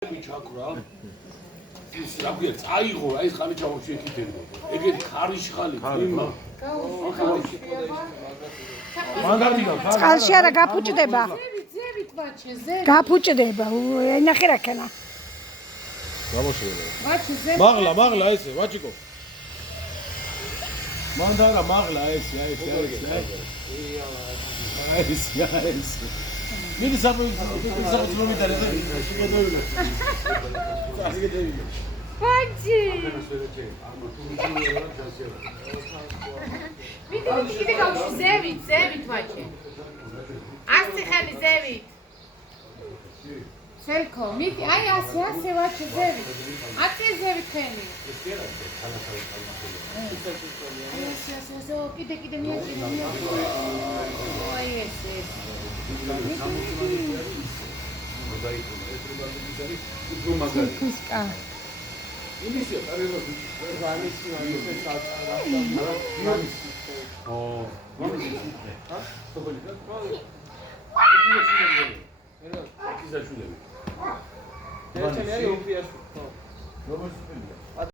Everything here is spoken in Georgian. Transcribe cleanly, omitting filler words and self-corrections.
ჩაკვრა ის რა ქვია წაიღო რა ის ხალი ჩავში ეკითებდა ეგეთ ხარიშხალი თიმა წყალში არა გაფუჭდება ზევით ვაჩე ზევით გაფუჭდება ენახე რაკენა გამოშევლა ვაჩე ზევით მაღლა ესე ვაჭიკო მანდარა მაღლა ესე მიდი საფუძვლად მომიდარე და შეგედოვილო ვაჩი მიდი გავში ზევით ვაჩე ასი ხელი ზევით სელკო მიდი აი ასე ვაჩე ზევით ასე ზევით ხელი ასე კიდე მიაჭირე ой ესე ფუსკა იმისია პარელოს გამისია ისე საწარა ო მომიჯი ხა სოფელი და ეს ის აშულები ერთიანი არის ოფიას ხო